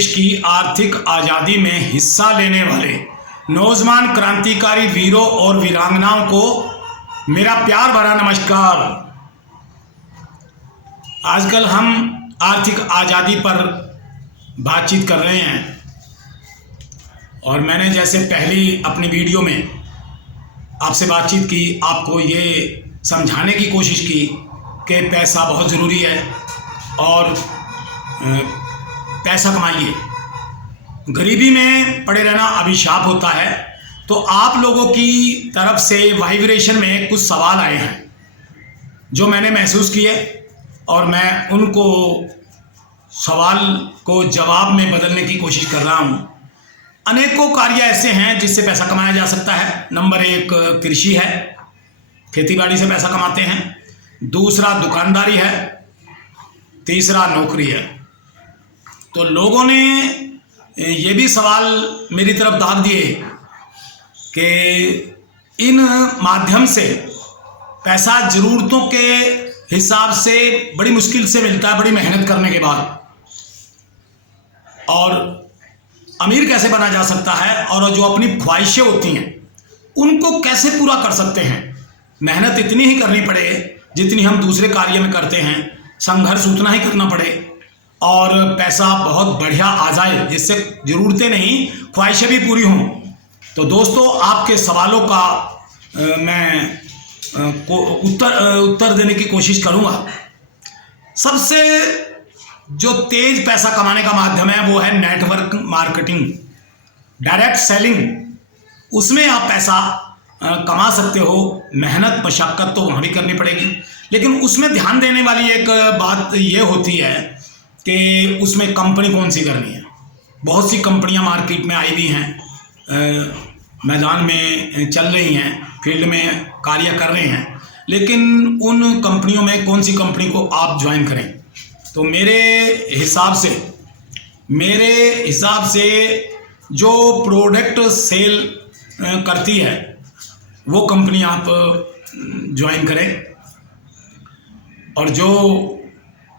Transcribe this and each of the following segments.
देश की आर्थिक आज़ादी में हिस्सा लेने वाले नौजवान क्रांतिकारी वीरों और वीरांगनाओं को मेरा प्यार भरा नमस्कार। आजकल हम आर्थिक आज़ादी पर बातचीत कर रहे हैं और मैंने जैसे पहली अपनी वीडियो में आपसे बातचीत की, आपको ये समझाने की कोशिश की कि पैसा बहुत ज़रूरी है और पैसा कमाइए। गरीबी में पड़े रहना अभिशाप होता है। तो आप लोगों की तरफ से वाइब्रेशन में कुछ सवाल आए हैं जो मैंने महसूस किए और मैं उनको सवाल को जवाब में बदलने की कोशिश कर रहा हूँ। अनेकों कार्य ऐसे हैं जिससे पैसा कमाया जा सकता है। नंबर 1 कृषि है, खेतीबाड़ी से पैसा कमाते हैं। दूसरा दुकानदारी है, तीसरा नौकरी है। तो लोगों ने ये भी सवाल मेरी तरफ दाग दिए कि इन माध्यम से पैसा ज़रूरतों के हिसाब से बड़ी मुश्किल से मिलता है, बड़ी मेहनत करने के बाद, और अमीर कैसे बना जा सकता है और जो अपनी ख्वाहिशें होती हैं उनको कैसे पूरा कर सकते हैं। मेहनत इतनी ही करनी पड़े जितनी हम दूसरे कार्य में करते हैं, संघर्ष उतना ही करना पड़े और पैसा बहुत बढ़िया आ जाए जिससे ज़रूरतें नहीं ख्वाहिशें भी पूरी हों। तो दोस्तों, आपके सवालों का मैं उत्तर देने की कोशिश करूँगा। सबसे जो तेज पैसा कमाने का माध्यम है वो है नेटवर्क मार्केटिंग, डायरेक्ट सेलिंग। उसमें आप पैसा कमा सकते हो। मेहनत मशक्क़त तो वहाँ भी करनी पड़ेगी, लेकिन उसमें ध्यान देने वाली एक बात ये होती है कि उसमें कंपनी कौन सी करनी है। बहुत सी कंपनियां मार्केट में आई हुई हैं, मैदान में चल रही हैं, फील्ड में कार्य कर रहे हैं, लेकिन उन कंपनियों में कौन सी कंपनी को आप ज्वाइन करें। तो मेरे हिसाब से जो प्रोडक्ट सेल करती है वो कंपनी आप ज्वाइन करें, और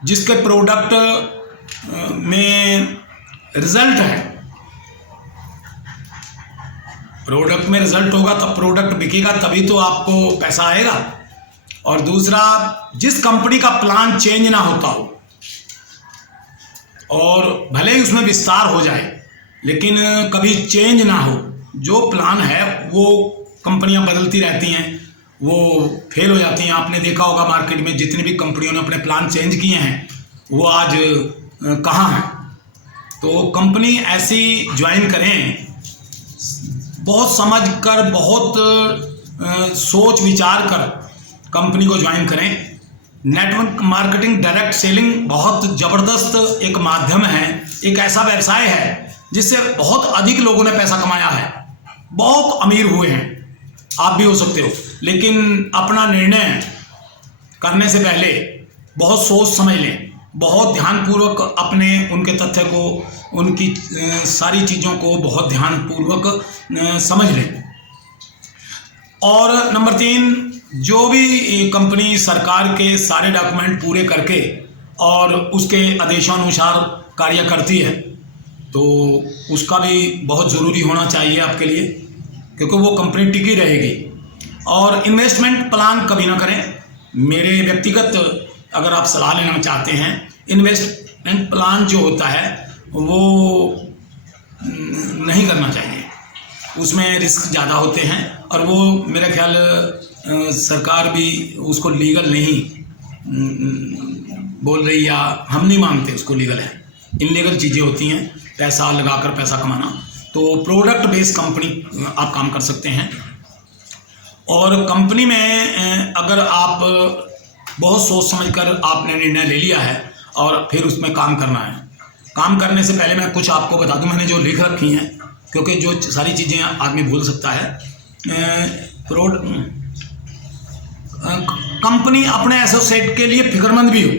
जिसके प्रोडक्ट में रिजल्ट है, प्रोडक्ट में रिजल्ट होगा तब प्रोडक्ट बिकेगा, तभी तो आपको पैसा आएगा। और दूसरा, जिस कंपनी का प्लान चेंज ना होता हो और भले ही उसमें विस्तार हो जाए लेकिन कभी चेंज ना हो। जो प्लान है वो कंपनियां बदलती रहती हैं, वो फेल हो जाती हैं। आपने देखा होगा मार्केट में जितनी भी कंपनियों ने अपने प्लान चेंज किए हैं वो आज कहाँ हैं। तो कंपनी ऐसी ज्वाइन करें, बहुत समझ कर, बहुत सोच विचार कर कंपनी को ज्वाइन करें। नेटवर्क मार्केटिंग, डायरेक्ट सेलिंग बहुत ज़बरदस्त एक माध्यम है, एक ऐसा व्यवसाय है जिससे बहुत अधिक लोगों ने पैसा कमाया है, बहुत अमीर हुए हैं। आप भी हो सकते हो, लेकिन अपना निर्णय करने से पहले बहुत सोच समझ लें, बहुत ध्यानपूर्वक अपने उनके तथ्य को, उनकी सारी चीज़ों को बहुत ध्यानपूर्वक समझ लें। और नंबर 3, जो भी कंपनी सरकार के सारे डॉक्यूमेंट पूरे करके और उसके आदेशानुसार कार्य करती है तो उसका भी बहुत ज़रूरी होना चाहिए आपके लिए, क्योंकि वो कंपनी टिकी रहेगी। और इन्वेस्टमेंट प्लान कभी ना करें। मेरे व्यक्तिगत अगर आप सलाह लेना चाहते हैं, इन्वेस्टमेंट प्लान जो होता है वो नहीं करना चाहिए, उसमें रिस्क ज़्यादा होते हैं और वो मेरा ख्याल सरकार भी उसको लीगल नहीं बोल रही, या हम नहीं मानते उसको लीगल है। इनलीगल चीज़ें होती हैं, पैसा लगाकर पैसा कमाना। तो प्रोडक्ट बेस्ड कंपनी आप काम कर सकते हैं। और कंपनी में अगर आप बहुत सोच समझकर आपने निर्णय ले लिया है और फिर उसमें काम करना है, काम करने से पहले मैं कुछ आपको बता दूं, मैंने जो लिख रखी हैं, क्योंकि जो सारी चीज़ें आदमी भूल सकता है। कंपनी अपने एसोसिएट के लिए फिक्रमंद भी हो,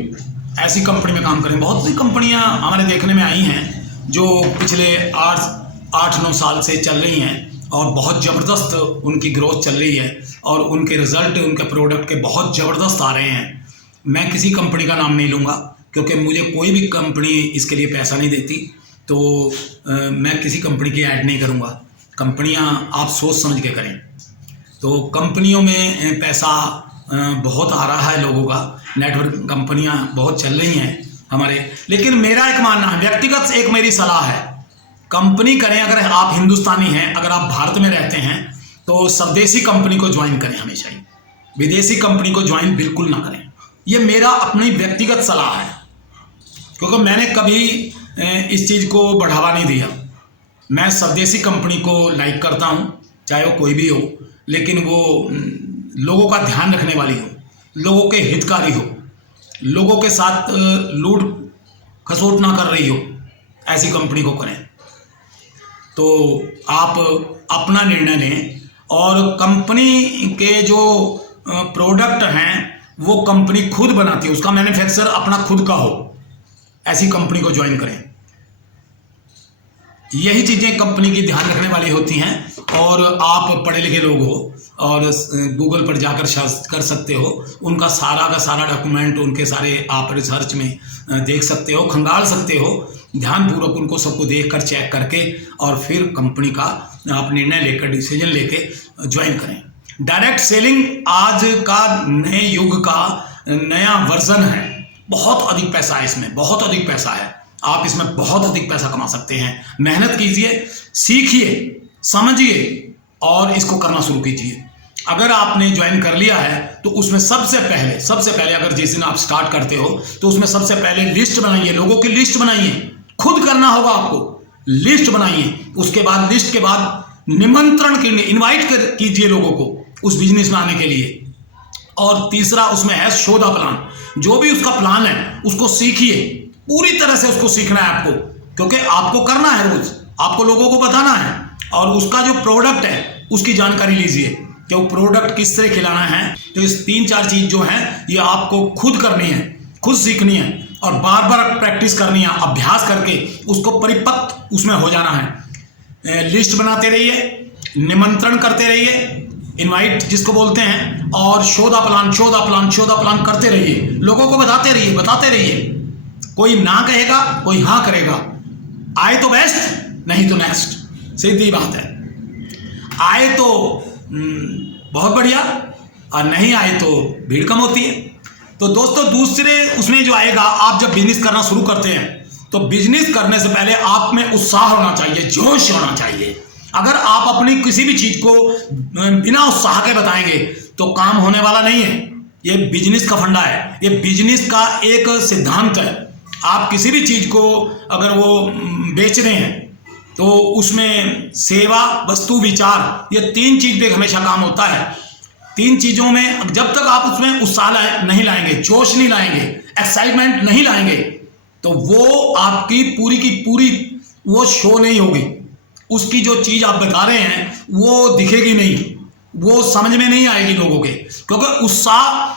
ऐसी कंपनी में काम करें। बहुत सी कंपनियां हमारे देखने में आई हैं जो पिछले 8-9 साल से चल रही हैं और बहुत ज़बरदस्त उनकी ग्रोथ चल रही है और उनके रिज़ल्ट, उनके प्रोडक्ट के बहुत ज़बरदस्त आ रहे हैं। मैं किसी कंपनी का नाम नहीं लूँगा क्योंकि मुझे कोई भी कंपनी इसके लिए पैसा नहीं देती। तो मैं किसी कंपनी की ऐड नहीं करूँगा। कंपनियां आप सोच समझ के करें। तो कंपनियों में पैसा बहुत आ रहा है लोगों का, नेटवर्क कंपनियां बहुत चल रही हैं हमारे, लेकिन मेरा एक मानना है, व्यक्तिगत एक मेरी सलाह है, कंपनी करें अगर आप हिंदुस्तानी हैं, अगर आप भारत में रहते हैं तो स्वदेशी कंपनी को ज्वाइन करें हमेशा ही, विदेशी कंपनी को ज्वाइन बिल्कुल ना करें। ये मेरा अपनी व्यक्तिगत सलाह है, क्योंकि मैंने कभी इस चीज़ को बढ़ावा नहीं दिया। मैं स्वदेशी कंपनी को लाइक करता हूँ, चाहे वो कोई भी हो, लेकिन वो लोगों का ध्यान रखने वाली हो, लोगों के हितकारी हो, लोगों के साथ लूट खसोट ना कर रही हो, ऐसी कंपनी को करें। तो आप अपना निर्णय लें, और कंपनी के जो प्रोडक्ट हैं वो कंपनी खुद बनाती है, उसका मैन्युफैक्चर अपना खुद का हो, ऐसी कंपनी को ज्वाइन करें। यही चीज़ें कंपनी की ध्यान रखने वाली होती हैं। और आप पढ़े लिखे लोग हो और गूगल पर जाकर सर्च कर सकते हो, उनका सारा का सारा डॉक्यूमेंट, उनके सारे आप रिसर्च में देख सकते हो, खंगाल सकते हो, ध्यानपूर्वक उनको सबको देखकर चेक करके, और फिर कंपनी का आप निर्णय लेकर, डिसीजन लेके ज्वाइन करें। डायरेक्ट सेलिंग आज का नए युग का नया वर्जन है। बहुत अधिक पैसा है इसमें, बहुत अधिक पैसा है, आप इसमें बहुत अधिक पैसा कमा सकते हैं। मेहनत कीजिए, सीखिए, समझिए और इसको करना शुरू कीजिए। अगर आपने ज्वाइन कर लिया है तो उसमें सबसे पहले अगर जिस दिन आप स्टार्ट करते हो तो उसमें सबसे पहले लिस्ट बनाइए, लोगों की लिस्ट बनाइए, खुद करना होगा आपको, लिस्ट बनाइए। उसके बाद लिस्ट के बाद निमंत्रण के लिए इनवाइट कीजिए लोगों को उस बिजनेस में आने के लिए। और तीसरा उसमें है शो द प्लान, जो भी उसका प्लान है उसको सीखिए, पूरी तरह से उसको सीखना है आपको, क्योंकि आपको करना है, रोज आपको लोगों को बताना है। और उसका जो प्रोडक्ट है उसकी जानकारी लीजिए कि वो प्रोडक्ट किस तरह खिलाना है। तो इस 3-4 चीज जो है ये आपको खुद करनी है, खुद सीखनी है, और बार बार प्रैक्टिस करनी है, अभ्यास करके उसको परिपक्व उसमें हो जाना है। लिस्ट बनाते रहिए, निमंत्रण करते रहिए, इनवाइट जिसको बोलते हैं, और शो द प्लान करते रहिए, लोगों को बताते रहिए। कोई ना कहेगा, कोई हाँ करेगा। आए तो बेस्ट, नहीं तो नेक्स्ट, सीधी बात है। आए तो बहुत बढ़िया, और नहीं आए तो भीड़ कम होती है। तो दोस्तों, दूसरे उसमें जो आएगा, आप जब बिजनेस करना शुरू करते हैं तो बिजनेस करने से पहले आप में उत्साह होना चाहिए, जोश होना चाहिए। अगर आप अपनी किसी भी चीज को बिना उत्साह के बताएंगे तो काम होने वाला नहीं है। ये बिजनेस का फंडा है, ये बिजनेस का एक सिद्धांत है। आप किसी भी चीज को अगर वो बेच रहे हैं तो उसमें सेवा, वस्तु, विचार, ये 3 चीज पे हमेशा काम होता है। 3 चीजों में जब तक आप उसमें उत्साह नहीं लाएंगे, जोश नहीं लाएंगे, एक्साइटमेंट नहीं लाएंगे, तो वो आपकी पूरी की पूरी वो शो नहीं होगी। उसकी जो चीज आप बता रहे हैं वो दिखेगी नहीं, वो समझ में नहीं आएगी लोगों के, क्योंकि उत्साह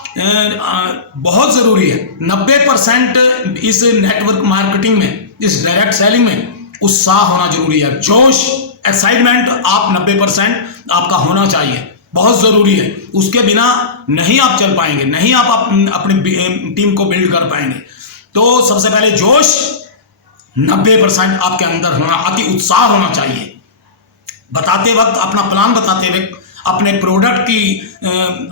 बहुत जरूरी है। 90% इस नेटवर्क मार्केटिंग में, इस डायरेक्ट सेलिंग में उत्साह होना जरूरी है। जोश, एक्साइटमेंट आप 90% आपका होना चाहिए, बहुत जरूरी है। उसके बिना नहीं आप चल पाएंगे, नहीं आप अपनी टीम को बिल्ड कर पाएंगे। तो सबसे पहले जोश 90% आपके अंदर होना, अति उत्साह होना चाहिए। बताते वक्त, अपना प्लान बताते वक्त, अपने प्रोडक्ट की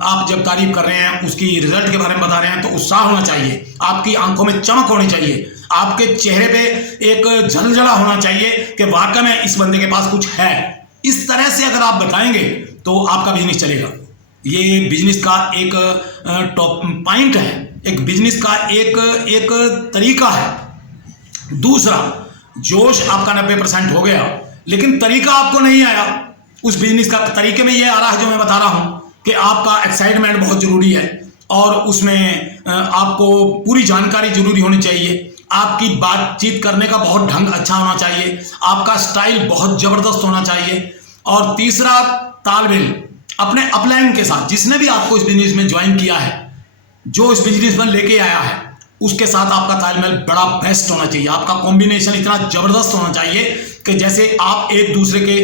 आप जब तारीफ कर रहे हैं, उसकी रिजल्ट के बारे में बता रहे हैं, तो उत्साह होना चाहिए। आपकी आंखों में चमक होनी चाहिए, आपके चेहरे पे एक झलझला होना चाहिए कि वाकई में इस बंदे के पास कुछ है। इस तरह से अगर आप बताएंगे तो आपका बिजनेस चलेगा। ये बिजनेस का एक टॉप पॉइंट है, एक बिजनेस का एक तरीका है। दूसरा, जोश आपका 90% हो गया, लेकिन तरीका आपको नहीं आया उस बिजनेस का। तरीके में ये आ रहा है जो मैं बता रहा हूं कि आपका एक्साइटमेंट बहुत जरूरी है, और उसमें आपको पूरी जानकारी जरूरी होनी चाहिए। आपकी बातचीत करने का बहुत ढंग अच्छा होना चाहिए, आपका स्टाइल बहुत जबरदस्त होना चाहिए। और तीसरा, तालमेल अपने अपलाइन के साथ, जिसने भी आपको इस बिजनेस में ज्वाइन किया है, जो इस बिजनेस में लेके आया है, उसके साथ आपका तालमेल बड़ा बेस्ट होना चाहिए। आपका कॉम्बिनेशन इतना जबरदस्त होना चाहिए कि जैसे आप एक दूसरे के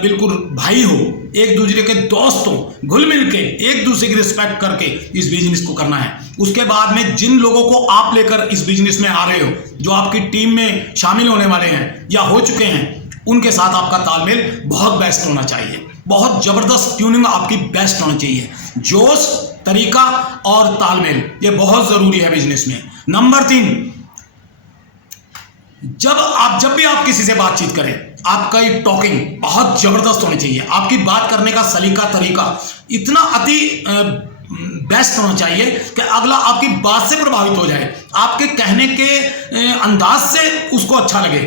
बिल्कुल भाई हो, एक दूसरे के दोस्त हो, घुल मिल के एक दूसरे की रिस्पेक्ट करके इस बिजनेस को करना है। उसके बाद में जिन लोगों को आप लेकर इस बिजनेस में आ रहे हो, जो आपकी टीम में शामिल होने वाले हैं या हो चुके हैं, उनके साथ आपका तालमेल बहुत बेस्ट होना चाहिए, बहुत ज़बरदस्त ट्यूनिंग आपकी बेस्ट होनी चाहिए। जोश, तरीका और तालमेल ये बहुत ज़रूरी है बिजनेस में। नंबर 3, जब भी आप किसी से बातचीत करें, आपका ये टॉकिंग बहुत ज़बरदस्त होनी चाहिए। आपकी बात करने का सलीका तरीका इतना अति बेस्ट होना चाहिए कि अगला आपकी बात से प्रभावित हो जाए, आपके कहने के अंदाज से उसको अच्छा लगे।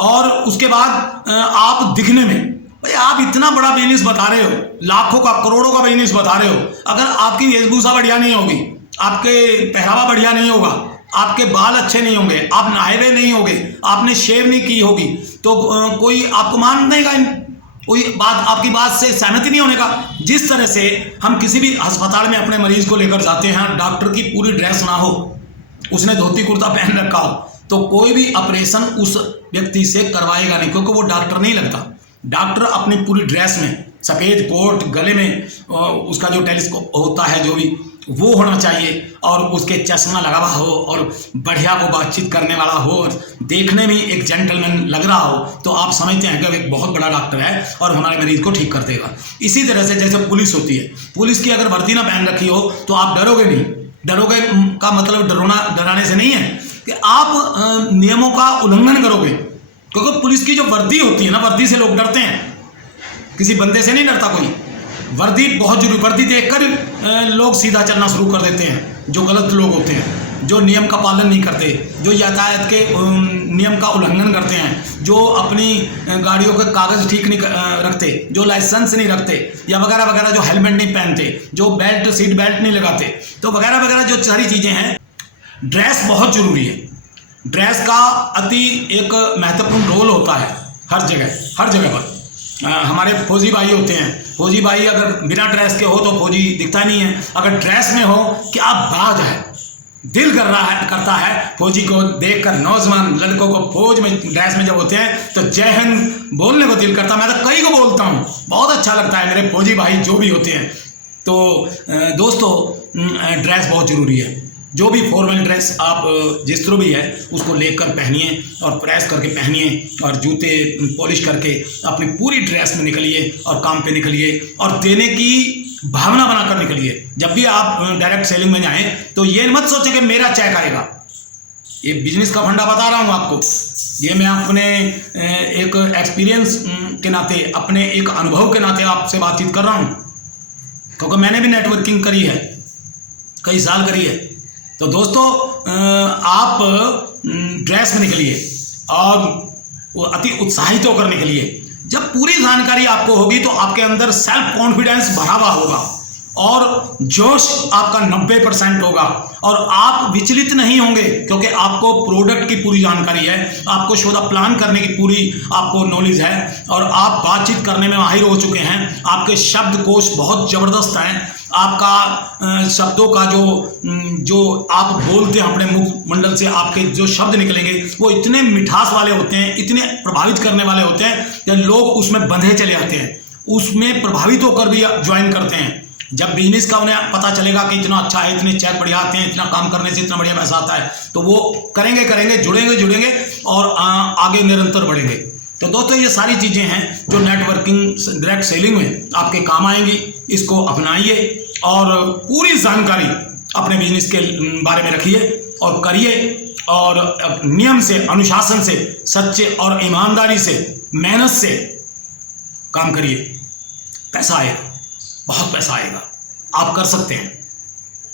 और उसके बाद आप दिखने में, भाई आप इतना बड़ा बिजनेस बता रहे हो, लाखों का करोड़ों का बिजनेस बता रहे हो, अगर आपकी वेशभूषा बढ़िया नहीं होगी, आपके पहनावा बढ़िया नहीं होगा, आपके बाल अच्छे नहीं होंगे, आप नहाए हुए नहीं होगे, आपने शेव नहीं की होगी, तो कोई आपको मान नहीं का, कोई बात आपकी बात से सहमति नहीं होने का। जिस तरह से हम किसी भी अस्पताल में अपने मरीज को लेकर जाते हैं, डॉक्टर की पूरी ड्रेस ना हो, उसने धोती कुर्ता पहन रखा हो, तो कोई भी ऑपरेशन उस व्यक्ति से करवाएगा नहीं, क्योंकि वो डॉक्टर नहीं लगता। डॉक्टर अपनी पूरी ड्रेस में, सफ़ेद कोट, गले में उसका जो टेलीस्कोप होता है जो भी, वो होना चाहिए, और उसके चश्मा लगा हुआ हो, और बढ़िया वो बातचीत करने वाला हो, और देखने में एक जेंटलमैन लग रहा हो, तो आप समझते हैं कि एक बहुत बड़ा डॉक्टर है और हमारे मरीज को ठीक कर देगा। इसी तरह से जैसे पुलिस होती है, पुलिस की अगर वर्दी ना पहन रखी हो तो आप डरोगे नहीं। डरोगे का मतलब डराने से नहीं है कि आप नियमों का उल्लंघन करोगे, क्योंकि पुलिस की जो वर्दी होती है ना, वर्दी से लोग डरते हैं, किसी बंदे से नहीं डरता कोई। वर्दी बहुत जरूरी, वर्दी देखकर लोग सीधा चलना शुरू कर देते हैं, जो गलत लोग होते हैं, जो नियम का पालन नहीं करते, जो यातायात के नियम का उल्लंघन करते हैं, जो अपनी गाड़ियों के कागज़ ठीक नहीं रखते, जो लाइसेंस नहीं रखते, या वगैरह वगैरह, जो हेलमेट नहीं पहनते, जो सीट बेल्ट नहीं लगाते, तो वगैरह वगैरह जो सारी चीज़ें हैं। ड्रेस बहुत ज़रूरी है, ड्रेस का अति एक महत्वपूर्ण रोल होता है हर जगह पर। हमारे फौजी भाई होते हैं, फौजी भाई अगर बिना ड्रेस के हो तो फौजी दिखता नहीं है, अगर ड्रेस में हो क्या बात है, दिल करता है फौजी को देखकर। नौजवान लड़कों को फौज में ड्रेस में जब होते हैं तो जय हिंद बोलने को दिल करता है। मैं तो कई को बोलता हूँ, बहुत अच्छा लगता है मेरे फौजी भाई जो भी होते हैं। तो दोस्तों, ड्रेस बहुत ज़रूरी है। जो भी फॉर्मल ड्रेस आप जिस तरह भी है उसको लेकर पहनिए, और प्रेस करके पहनिए, और जूते पॉलिश करके अपनी पूरी ड्रेस में निकलिए और काम पे निकलिए, और देने की भावना बनाकर निकलिए। जब भी आप डायरेक्ट सेलिंग में जाएं तो ये मत सोचें कि मेरा चेक आएगा। ये बिजनेस का फंडा बता रहा हूँ आपको, ये मैं अपने एक एक्सपीरियंस के नाते, अपने एक अनुभव के नाते आपसे बातचीत कर रहा हूँ, क्योंकि मैंने भी नेटवर्किंग करी है, कई साल करी है। तो दोस्तों, आप ड्रेस में निकलिए और वो अति उत्साहित होकर निकलिए। जब पूरी जानकारी आपको होगी तो आपके अंदर सेल्फ कॉन्फिडेंस भरा हुआ होगा और जोश आपका 90% होगा, और आप विचलित नहीं होंगे, क्योंकि आपको प्रोडक्ट की पूरी जानकारी है, आपको सौदा प्लान करने की पूरी आपको नॉलेज है, और आप बातचीत करने में माहिर हो चुके हैं। आपके शब्दकोश बहुत ज़बरदस्त हैं। आपका शब्दों का जो आप बोलते हैं अपने मुख मंडल से, आपके जो शब्द निकलेंगे वो इतने मिठास वाले होते हैं, इतने प्रभावित करने वाले होते हैं कि लोग उसमें बंधे चले आते हैं, उसमें प्रभावित होकर भी ज्वाइन करते हैं। जब बिजनेस का उन्हें पता चलेगा कि इतना अच्छा है, इतने चेक बढ़िया आते हैं, इतना काम करने से इतना बढ़िया पैसा आता है, तो वो करेंगे, जुड़ेंगे और आगे निरंतर बढ़ेंगे। तो दोस्तों, ये सारी चीज़ें हैं जो नेटवर्किंग डायरेक्ट सेलिंग में आपके काम आएंगी। इसको अपनाइए और पूरी जानकारी अपने बिजनेस के बारे में रखिए और करिए, और नियम से, अनुशासन से, सच्चे और ईमानदारी से, मेहनत से काम करिए। पैसा आएगा, बहुत पैसा आएगा, आप कर सकते हैं।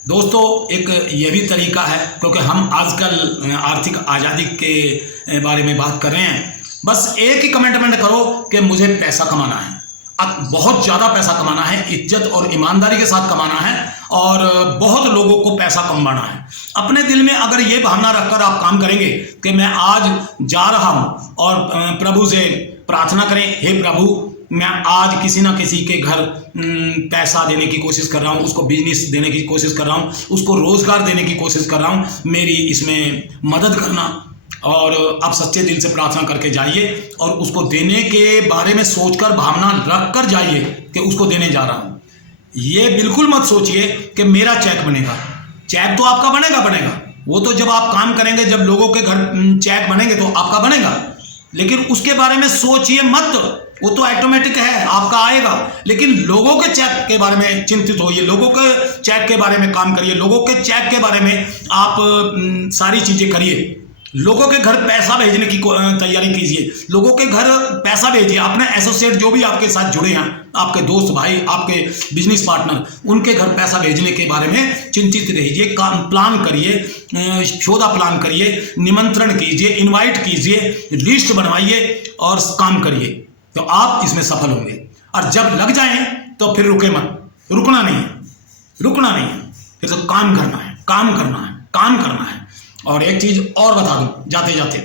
दोस्तों, एक ये भी तरीका है, क्योंकि हम आजकल आर्थिक आज़ादी के बारे में बात कर रहे हैं। बस एक ही कमेंटमेंट करो कि मुझे पैसा कमाना है, बहुत ज़्यादा पैसा कमाना है, इज्जत और ईमानदारी के साथ कमाना है, और बहुत लोगों को पैसा कमाना है। अपने दिल में अगर ये भावना रखकर आप काम करेंगे कि मैं आज जा रहा हूँ, और प्रभु से प्रार्थना करें, हे प्रभु, मैं आज किसी ना किसी के घर पैसा देने की कोशिश कर रहा हूँ, उसको बिजनेस देने की कोशिश कर रहा हूँ, उसको रोज़गार देने की कोशिश कर रहा हूँ, मेरी इसमें मदद करना। और आप सच्चे दिल से प्रार्थना करके जाइए और उसको देने के बारे में सोचकर, भावना रख कर जाइए कि उसको देने जा रहा हूँ। ये बिल्कुल मत सोचिए कि मेरा चेक बनेगा। चेक तो आपका बनेगा, वो तो जब आप काम करेंगे, जब लोगों के घर चेक बनेंगे तो आपका बनेगा, लेकिन उसके बारे में सोचिए मत, वो तो ऑटोमेटिक है, आपका आएगा। लेकिन लोगों के चेक के बारे में चिंतित होइए, लोगों के चेक के बारे में काम करिए, लोगों के चेक के बारे में आप सारी चीजें करिए। लोगों के घर पैसा भेजने की तैयारी कीजिए, लोगों के घर पैसा भेजिए। अपने एसोसिएट जो भी आपके साथ जुड़े हैं, आपके दोस्त भाई, आपके बिजनेस पार्टनर, उनके घर पैसा भेजने के बारे में चिंतित रहिए। प्लान करिए, शोधा प्लान करिए, निमंत्रण कीजिए, इनवाइट कीजिए, लिस्ट बनवाइए और काम करिए, तो आप इसमें सफल होंगे। और जब लग जाएं तो फिर रुके मत, रुकना नहीं है, फिर तो काम करना है। और एक चीज और बता दूं जाते जाते,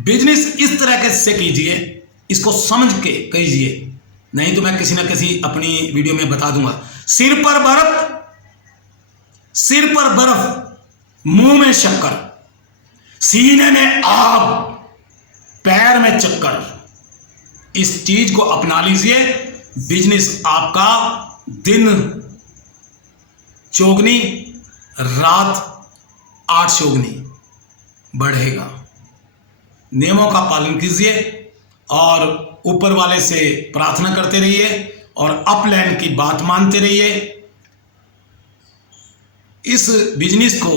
बिजनेस इस तरह से कीजिए, इसको समझ के कीजिए, नहीं तो मैं किसी ना किसी अपनी वीडियो में बता दूंगा। सिर पर बर्फ, मुंह में शक्कर, सीने में आग, पैर में चक्कर। इस चीज को अपना लीजिए, बिजनेस आपका दिन चौगनी, रात 8 चौगनी बढ़ेगा। नियमों का पालन कीजिए और ऊपर वाले से प्रार्थना करते रहिए और अपलाइन की बात मानते रहिए। इस बिजनेस को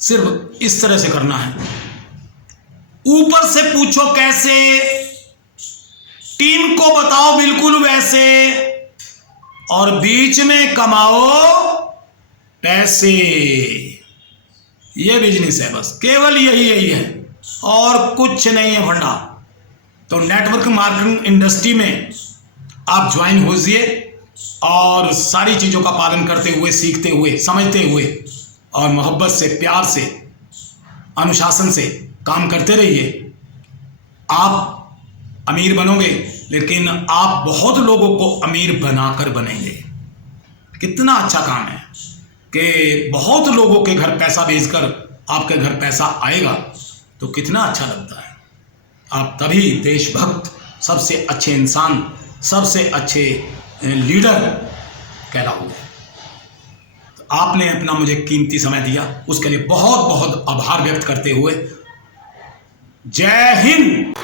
सिर्फ इस तरह से करना है। ऊपर से पूछो कैसे, टीम को बताओ बिल्कुल वैसे, और बीच में कमाओ पैसे। ये बिजनेस है, बस केवल यही है और कुछ नहीं है फंडा। तो नेटवर्क मार्केटिंग इंडस्ट्री में आप ज्वाइन होइए और सारी चीज़ों का पालन करते हुए, सीखते हुए, समझते हुए और मोहब्बत से, प्यार से, अनुशासन से काम करते रहिए। आप अमीर बनोगे, लेकिन आप बहुत लोगों को अमीर बनाकर बनेंगे। कितना अच्छा काम है कि बहुत लोगों के घर पैसा भेजकर आपके घर पैसा आएगा, तो कितना अच्छा लगता है। आप तभी देशभक्त, सबसे अच्छे इंसान, सबसे अच्छे लीडर कहलाओगे। तो आपने अपना मुझे कीमती समय दिया, उसके लिए बहुत बहुत आभार व्यक्त करते हुए जय हिंद।